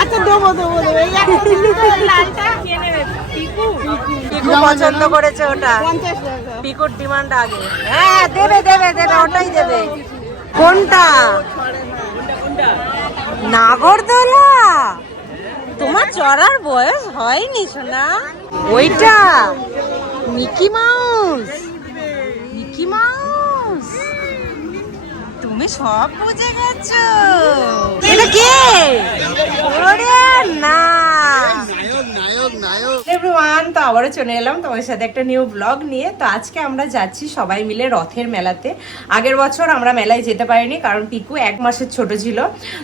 আচ্ছা দেবো দেবো পিকু পছন্দ করেছে ওটা। পিকুর ডিমান্ড আগে। হ্যাঁ দেবে দেবে দেবে, ওটাই দেবে। কোনটা? নাগরদোলা? তোমার চড়ার বয়স হয়নি সোনা। ওইটা মিকি মাউস। মিকি মাউস, তুমি সব বুঝে গেছো। এটা কে? ওরে না, এভরিওয়ান, তো আবারও চলে এলাম তোমার সাথে একটা নিউ ব্লগ নিয়ে। তো আজকে আমরা যাচ্ছি সবাই মিলে রথের মেলাতে। আগের বছর আমরা মেলায় যেতে পারিনি, কারণ পিকু 1 মাসের ছোট ছিল।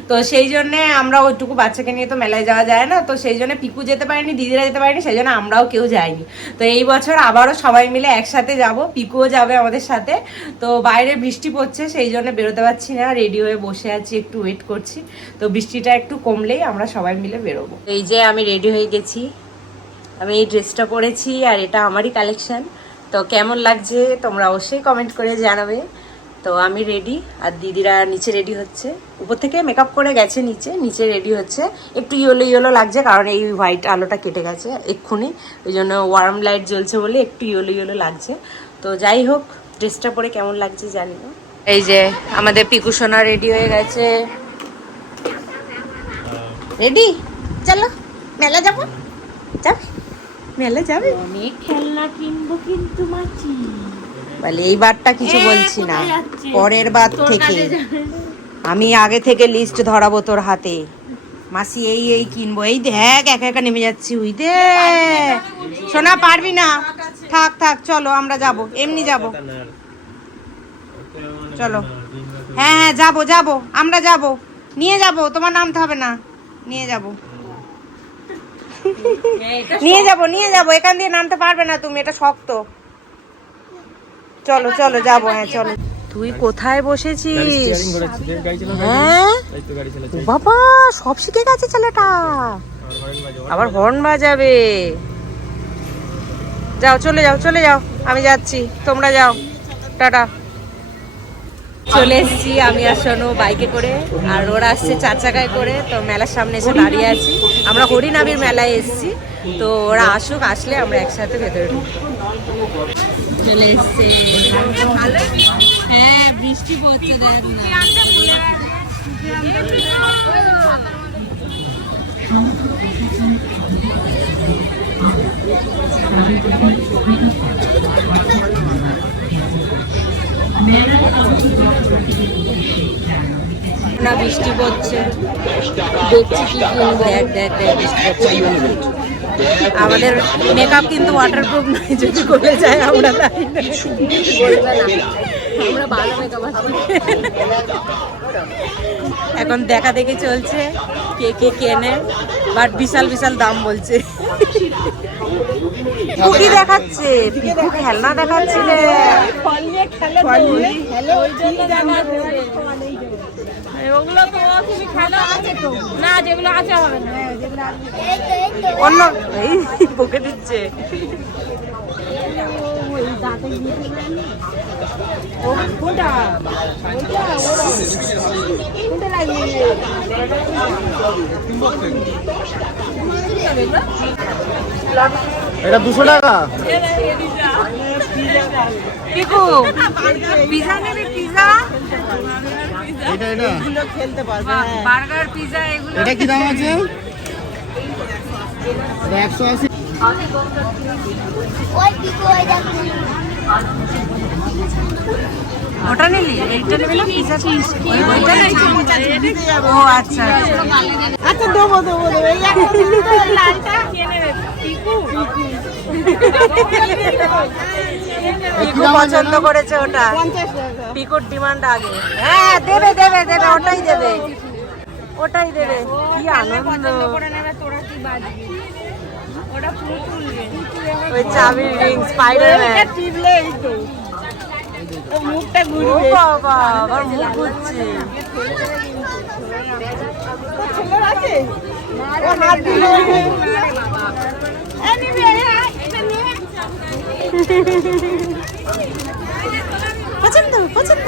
তো সেই জন্যে আমরা ওইটুকু বাচ্চাকে নিয়ে তো মেলায় যাওয়া যায় না। তো সেই জন্য পিকু যেতে পারিনি, দিদিরা যেতে পারিনি, সেই জন্য আমরাও কেউ যাইনি। তো এই বছর আবারও সবাই মিলে একসাথে যাব, পিকুও যাবে আমাদের সাথে। তো বাইরে বৃষ্টি পড়ছে, সেই জন্য বেরোতে পারছি না, রেডি হয়ে বসে আছি, একটু ওয়েট করছি। তো বৃষ্টিটা একটু কমলেই আমরা সবাই মিলে বেরোবো। এই যে আমি রেডি হয়ে গেছি, আমি এই ড্রেসটা পরেছি, আর এটা আমারই কালেকশন। তো কেমন লাগছে তোমরা অবশ্যই কমেন্ট করে জানাবে। তো আমি রেডি, আর দিদিরা নিচে রেডি হচ্ছে। উপর থেকে মেকআপ করে গেছে, নিচে রেডি হচ্ছে। একটু ইয়েলো ইয়েলো লাগছে, কারণ এই হোয়াইট আলোটা কেটে গেছে এক্ষুনি, ওই জন্য ওয়ার্ম লাইট জ্বলছে বলে একটু ইয়েলো ইয়েলো লাগছে। তো যাই হোক, ড্রেসটা পরে কেমন লাগছে জানি না। এই যে আমাদের পিকু সোনা রেডি হয়ে গেছে। রেডি, চলো মেলা যাবো। যাবে মেলা যাবে, অনেক খেলনা কিনবো কিন্তু মাছি বলে। এই বারটা কিছু বলছি না, পরের বার থেকে আমি আগে থেকে লিস্ট ধরাবো তোর হাতে। মাসি এই এই কিনবো, এই দেখ একা একা নেমে যাচ্ছি। উই দে সোনা, পারবি না, থাক থাক, চলো আমরা যাব, এমনি যাব, চলো। হ্যাঁ হ্যাঁ যাবো যাবো, আমরা যাব, নিয়ে যাব, তোমার নামতে হবে না, নিয়ে যাব নিয়ে যাবো, এখান দিয়ে নামতে পারবে না তুমি, এটা শক্ত। চলো চলো যাবো, হ্যাঁ চলো। তুই কোথায় বসেছিস? হ্যাঁ বাবা, সব শিখে গেছে ছেলেটা, আবার হর্ন বাজাবে। যাও চলে যাও চলে যাও, আমি যাচ্ছি, তোমরা যাও, টাটা। চলে এসছি আমি আর সোনু বাইকে করে, আর ওরা আসছে 4 চাকায় করে। তো মেলার সামনে এসে দাঁড়িয়ে আছি, আমরা হরিনাবির মেলায় এসছি। তো ওরা আসুক, আসলে আমরা একসাথে ভেতরে ঢুকবো। চলে এসছে, হ্যাঁ বৃষ্টি পড়ছে, দেখ না বৃষ্টি পড়ছে, দেখছি কি কিনবো। দেখ দেখ দেখ বৃষ্টি পড়ছে। আমাদের মেকআপ কিন্তু ওয়াটারপ্রুফ নয়, যদি করে যায় আমরা তাই না, আমরা ভালো মেকআপ আছে। এখন দেখা দেখি চলছে কে কে কেনে, বাট বিশাল বিশাল দাম বলছে। কি দেখাচ্ছে? পিকু খেলনা দেখাচ্ছে রে। ওগুলো তো তুমি খেলা আছে তো না, যেগুলো আছে হবে না, অন্য এই বকে দিচ্ছে। এটা 200 টাকা। পিকু পিজা নেবে? পিজা, এটা এটা এগুলো খেলতে পারবে, বার্গার পিজা এগুলো। এটা কি দাম আছে? এটা 180। ওটা নিলি, এইটা নেবে না পিজা পিস? ওইটা নিলি? ও আচ্ছা আচ্ছা, দেবো দেবো দেবো। পিকু পছন্দ করেছে ওটা, পিকুর ডিমান্ড আগে। হ্যাঁ দেবে দেবে দেবে, ওটাই দেবে, ওটাই দেবে। কি আনন্দ, ওই চাবির রিং, স্পাইডারম্যান। মুখটা ঘুরবে, ও বাবা আবার মুখ ঘুরছে। ছেলে আছে, ও হাত দিলে পছন্দ পছন্দ পছন্দ।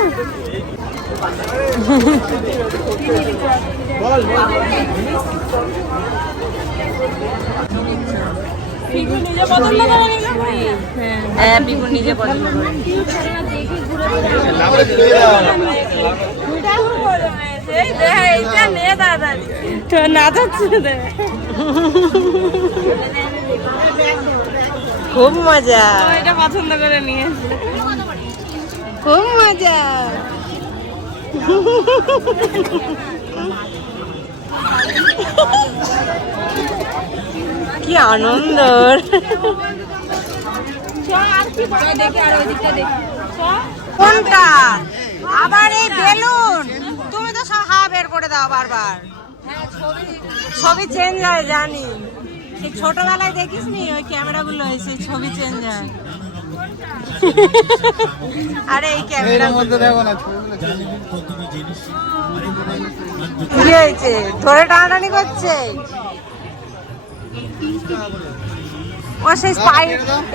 নিজে পছন্দ করে নিল। হ্যাঁ পিকু নিজে পছন্দ করে। না যাচ্ছে খুব মজা, এটা পছন্দ করে নিয়েছে। খুব মজা। কি আনন্দ। কোনটা আবার এই বেলুন? তুমি তো সব হা বের করে দাও বারবার। ছবি চেঞ্জ হয় জানি, সেই ছোটবেলায় দেখিস নি ওই ক্যামেরাগুলো এসে ছবি চেঞ্জ হয়। আরে এই ক্যামেরা মধ্যে দেখো না কি হয়েছে? ধরে টানাটানি করছে। ও সেই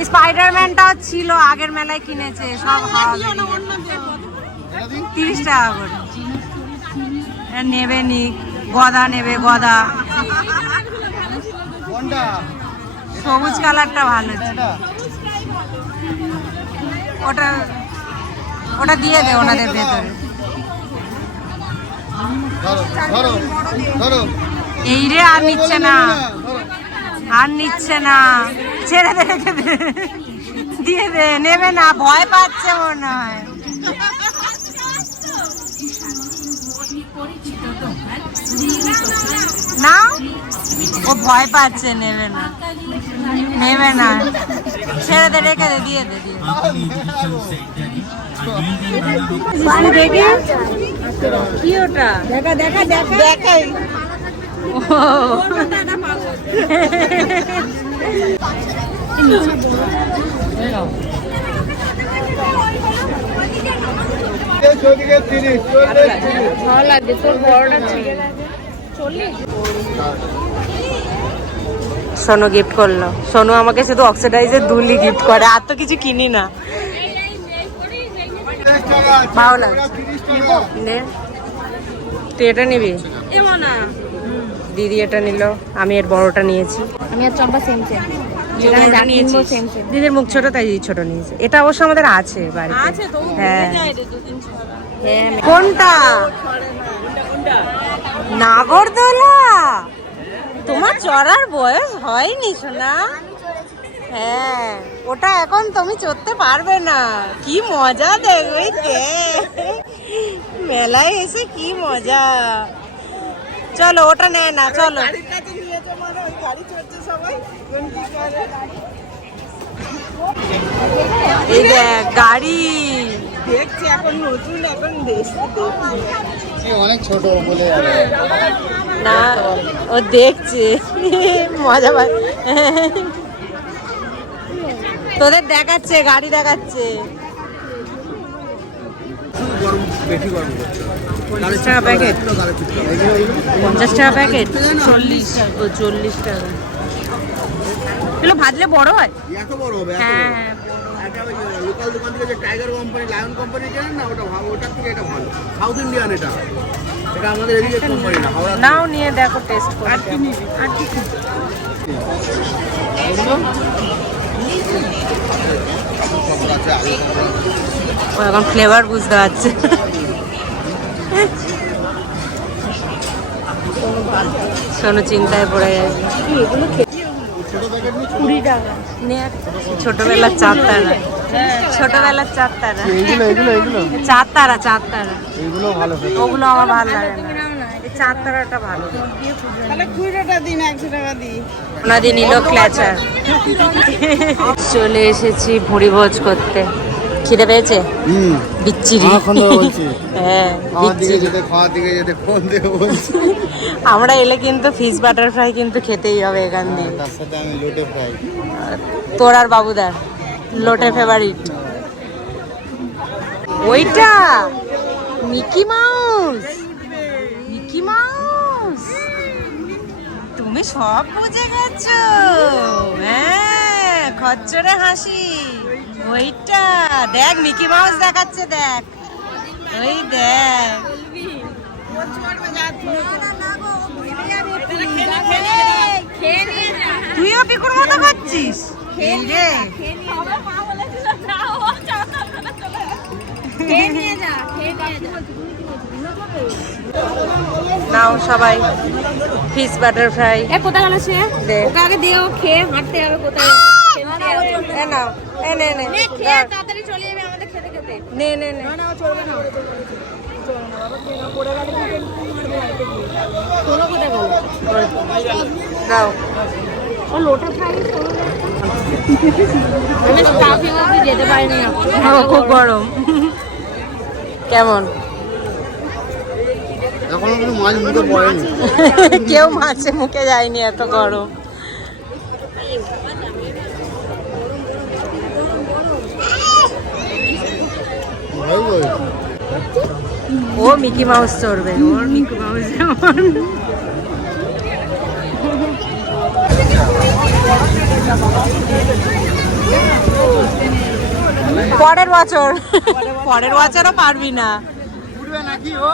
স্পাইডারম্যানটাও ছিল আগের মেলায় কিনেছে, সব হাওয়া 30 টাকা করে নেবে। নি গদা নেবে, গদা। কোনটা? সবুজ কালারটা ভালো ছিল। ওটা ওটা দিয়ে দে ওনাদের ভেতরে। ধরো ধরো ধরো। এই রে আর নিচ্ছে না, আর নিচ্ছে না, ছেড়ে দে, রেখে দে, দিয়ে দে। নেবে না, ভয় পাচ্ছে মনে হয়। না ও ভয় পাচ্ছে, নেবে না, নেবে না, ছেড়ে দে, রেখে দে, দিয়ে দে, দিয়ে দেখি কি ওটা। দেখা দেখা দেখা দেখাই। ভালো লাগছে তোর বড়টা ছিল। সোনু গিফট করলো। সোনু আমাকে শুধু অক্সিডাইজের দুলি গিফট করে, আর তো কিছু কিনি না। ভালো লাগছে। নে তুই এটা নিবি? দিদি এটা নিল, আমি এর বড়টা নিয়েছি। আমি আর চম্পা সেম সেম। দিদির মুখ ছোট তাই দিদি ছোট নিয়েছে। এটা অবশ্য আমাদের আছে বাড়িতে। আছে তো হ্যাঁ যায় রে 2-3 ছড়া। হ্যাঁ। কোনটা? নাগরদোলা? তোমার চড়ার বয়স হয়নি সোনা। হ্যাঁ ওটা এখন তুমি চড়তে পারবে না। কি মজা দেখবে, মেলায় এসে কি মজা। চলো ওটা নেয় না, চলো। এই দেখ গাড়ি দেখছি এখন নতুন, এখন অনেক ছোট বলে না ও দেখছে মজা পায়। তোদের দেখাচ্ছে, গাড়ি দেখাচ্ছে। 50 টাকা প্যাকেট, 50 টাকা প্যাকেট, 40 টাকা। এগুলো ভাজলে বড় হয়। এত বড় হবে? হ্যাঁ লোকাল দোকান থেকে যে টাইগার কোম্পানি, লায়ন কোম্পানি কেনেন না, ওটা ভালো, ওটার থেকে এটা ভালো। সাউথ ইন্ডিয়ান এটা, এটা আমাদের এদিকে কোম্পানি না। নাও নিয়ে দেখো, টেস্ট করে। আর কি নিবি? আর কি ও এখন ফ্লেভার বুঝতে পারছে। শোনো চিন্তায় পড়ে গেছে। এগুলো 20 টাকা। ছোটবেলার 4 তারা, ছোটবেলার 4 তারা, এইগুলো এগুলো এগুলো 4 তারা, 4 তারা। এইগুলো ভালো। ওগুলো আমার ভালো লাগে না, এই 4 তারাটা ভালো। তাহলে 20 টাকা দিন, 100 টাকা দিই। ওনাদি নিল ক্ল্যাচার। চলে এসেছি ভুঁড়িভোজ করতে। খিদে পেয়েছে? বিচ্ছিরি। হ্যাঁ বিচ্ছিরি। আমরা এলে কিন্তু ফিশ বাটার ফ্রাই কিন্তু খেতেই হবে এখান দিয়ে। তার সাথে আমি লোটে ফ্রাই। তোর আর বাবুদার লোটে ফেভারিট। ওইটা মিকি মাউস, মিকি মাউস। তুমি সব বুঝে গেছো। হ্যাঁ খচ্চরে হাসি। ওইটা দেখ, মিকি মাউস দেখাচ্ছে, দেখ। ওই দেখ তুইও পিকুর মতো করছিস নাও সবাই ফিশ বাটার ফ্রাই কোথায় গেল সে? দে ওকে আগে দিও, খেয়ে হাঁটতে হবে কোথায়। এ নাও এ নে নে খেয়ে তাড়াতাড়ি চলে যাবে আমাদের খেতে খেতে। নে নে নে নাও ও লোটা খাই আমি স্টাফিং অবধি যেতে পারিনি এখন। খুব গরম কেমন এখনো কিন্তু মাছ মুখে পড়েনি। কেউ মাছে মুখে যায়নি এত গরম ও মিকি মাউস চড়বে ওর মিকি মাউস যেমন পরের বছরও পারবি না উঠবে নাকি ও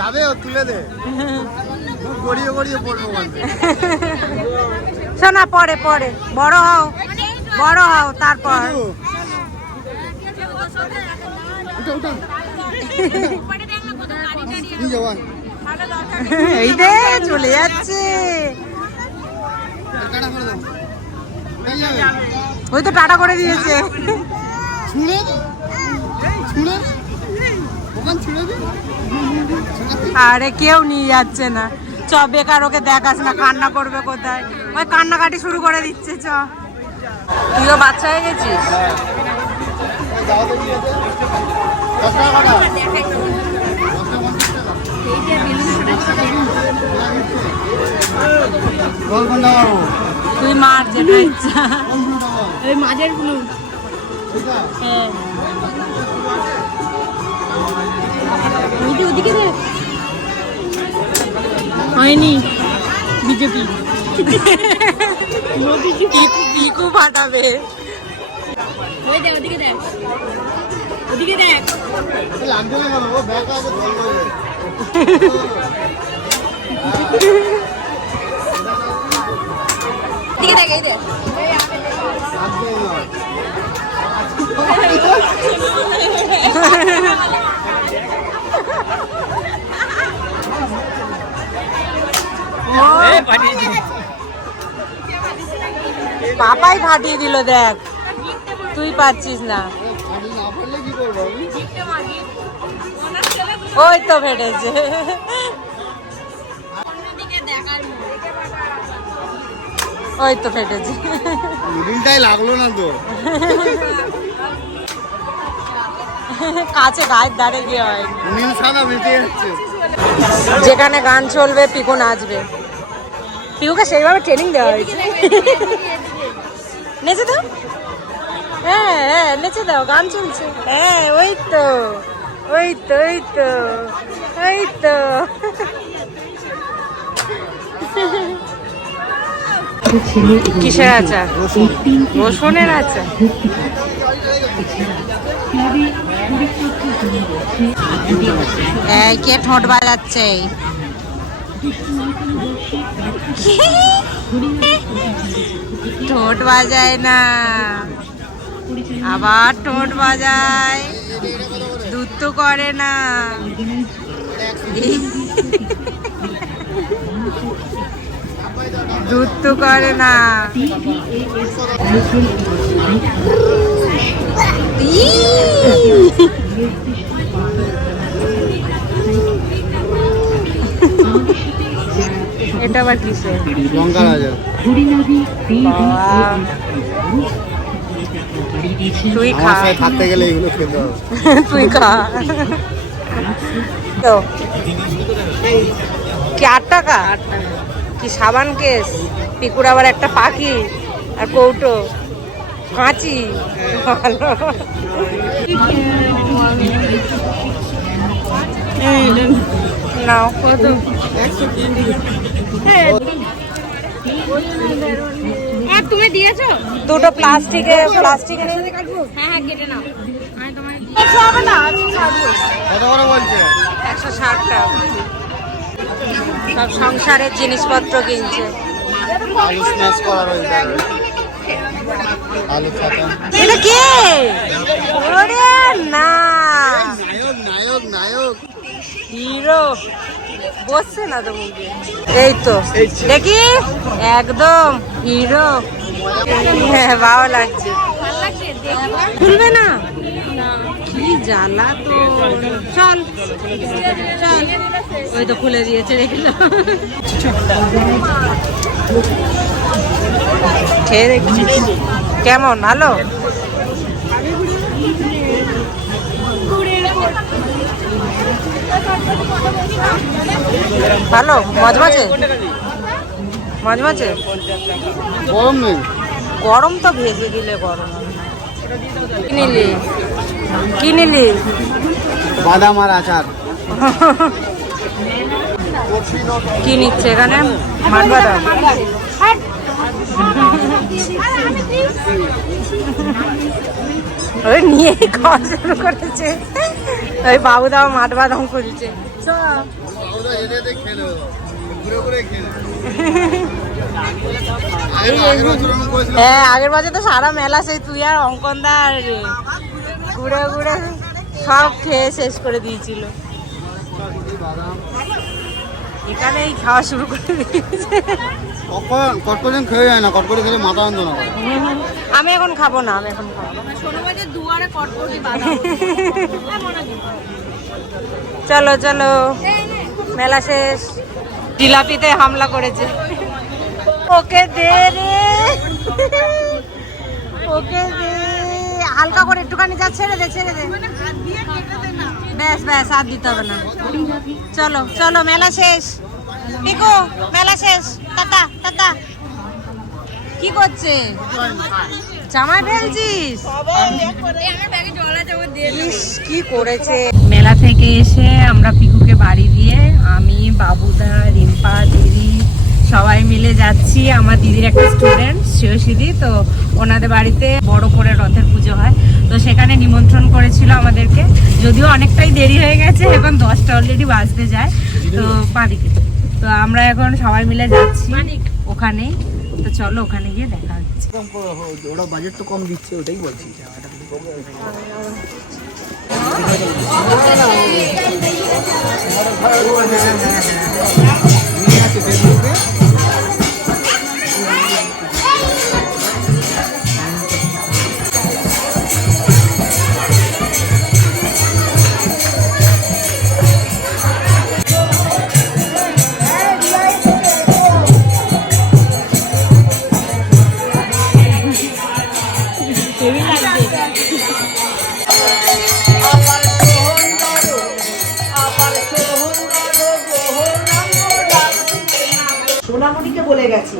যাবে ও তুলে দে গড়িয়ে গড়িয়ে পড়বো বলতে শোনা পরে বড় হও তারপর এই দে চলে যাচ্ছে ওই তো টাটা করে দিয়েছে আরে কেউ নিয়ে যাচ্ছে না চ বেকার ওকে দেখাস না কান্না করবে কোথায় ওই কান্নাকাটি শুরু করে দিচ্ছে চ তুইও বাচ্চা হয়ে গেছিস তুই মার যেটা ইচ্ছা ওই মাঝের গুলো হ্যাঁ ওদিকে দে হয়নি বিজেপি পিকু ফাটাবে ওই দে ওদিকে দেখ ওদিকে দেখ লাগবে না ও ব্যাগ আগে ধরবে ওদিকে দেখ এই দেখ পাপাই ফাটিয়ে দিল দেখ তুই পারছিস না ওই তো ফেটেছে ওই তো ফেটেছে নুডলটাই লাগলো না তো কাছে গায়ের ধারে গিয়ে হয় নীল সাদা বেঁচে যাচ্ছে যেখানে গান চলবে পিকু নাচবে পিকুকে সেইভাবে ট্রেনিং দেওয়া হয়েছে নেচে দাও হ্যাঁ নেচে দাও গান চলছে হ্যাঁ ওই তো কিসের আচার রসুনের আচার এই কে ঠোঁট বাজাচ্ছে ঠোঁট বাজায় না আবার ঠোঁট বাজায় দুধ তো করে না দুধ তো করে না এটা আবার কিসে লঙ্কা রাজা তুই খা থাকতে গেলে এগুলো খেতে হবে তুই খা তো কি 8 টাকা কি সাবান কেস পিকুর আবার একটা পাখি আর কৌটো কাঁচি ভালো নাও কত আমার তুমি দিয়েছো? দুটো প্লাস্টিকে হ্যাঁ হ্যাঁ কেটে নাও। আমি তোমার হবে না, আমি ছাড়বো। কত করে বলছে? 160 টাকা। সব সংসারের জিনিসপত্র কিনছে। আলু স্ম্যাশ করা রয়েছে, আলু খাতা। এটা কে? ওরে না, নায়ক নায়ক নায়ক হিরো বসছে না তো মুখে। এই তো দেখি একদম হিরো। হ্যাঁ ভালো লাগছে। খুলবে না, কি জ্বালা তো। চল চল, ওই তো খুলে দিয়েছে, দেখলো। খেয়ে দেখছি কেমন, ভালো? ভালো, মজমজে মজমজে। গরম নেই, গরম তো ভেজে দিলে গরম। কি নিলি? কি নিলি? বাদাম আর আচার। কি নিচ্ছে এখানে? মাঠবাদাম। ওই নিয়ে খাওয়া শুরু করেছে। ওই বাবুদাও মাঠবাদাম খুলছে। হ্যাঁ আগের বছর তো সারা মেলা সেই তুই আর অঙ্কনদা আর ঘুরে ঘুরে সব খেয়ে শেষ করে দিয়েছিল। এখানেই খাওয়া শুরু করে দিয়েছে। কটকটিং খেয়ে যায় না, কটকটি খেলে মাথা যন্ত্রণা করে। আমি এখন খাবো না, আমি এখন খাবো না। চলো চলো, মেলা শেষ। জিলাপিতে হামলা করেছে। ওকে দে রে, ওকে দে, হালকা করে একটুখানি যা, ছেড়ে দে ছেড়ে দে। ব্যাস ব্যাস, আর দিতে হবে না। চলো চলো, মেলা শেষ। পিকু মেলা শেষ, টাটা টাটা। কি করছে? জামাই ফেলছিস? ইস, কি করেছে। মেলা থেকে এসে আমরা পিকুকে বাড়ি দিয়ে আমি, বাবুদা, রিম্পা, দিদি সবাই মিলে যাচ্ছি। আমার দিদির একটা স্টুডেন্ট শ্রেয়সীদি, তো ওনাদের বাড়িতে বড় করে রথের পুজো হয়, তো সেখানে নিমন্ত্রণ করেছিল আমাদেরকে। যদিও অনেকটাই দেরি হয়ে গেছে, এখন 10টা অলরেডি বাজতে যায়। তো বাড়িতে তো আমরা এখন সবাই মিলে যাচ্ছি ওখানেই। তো চলো ওখানে গিয়ে দেখা হচ্ছে। ওরা বাজেট তো কম দিচ্ছে, ওটাই বলছি। সোনামণিকে বলে গেছি।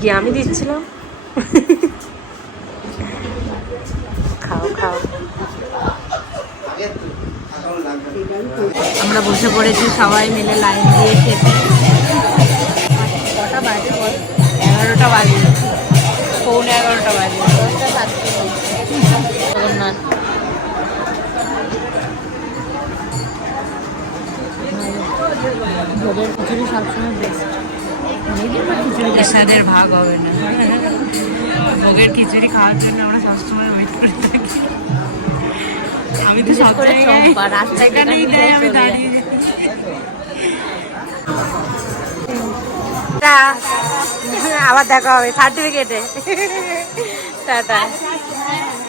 কি আমি দিচ্ছিলাম? খাও খাও। আমরা বসে পড়েছি সবাই মিলে লাইন দিয়ে খেতে। কটা বাজে? 11টা বাজে, পৌনে 11টা বাজে। জগন্নাথ ভোগের খিচুড়ি সবসময় বেস্ট। প্রসাদের ভাগ হবে না। ভোগের খিচুড়ি খাওয়ার জন্য আমরা সবসময় ওয়েট করে থাকি। আমি তো সব জায়গায় রাস্তায় আমি দাঁড়িয়ে। আবার দেখা হবে সার্টিফিকেটে। টাটা।